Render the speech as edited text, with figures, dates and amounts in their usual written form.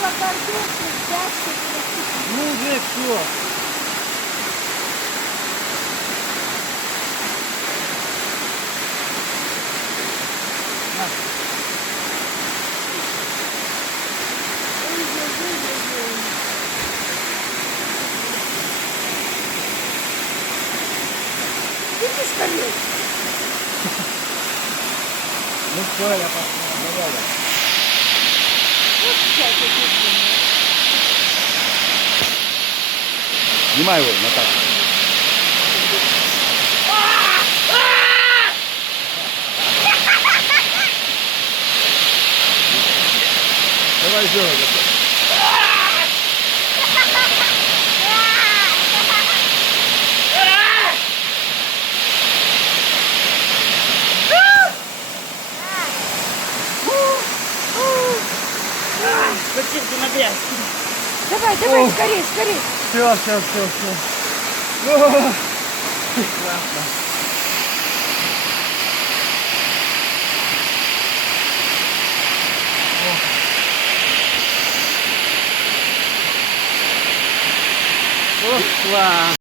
Посадила картошку, дядьку. Ну уже все. Иди скорее. Ну все, я пошел. Давай. Вот сейчас я тебе. Снимай его, Наташа. Давай сделай. Зачем ты на грязь? Давай, давай, О. скорее, скорее. Все. Классно. Ох, класс.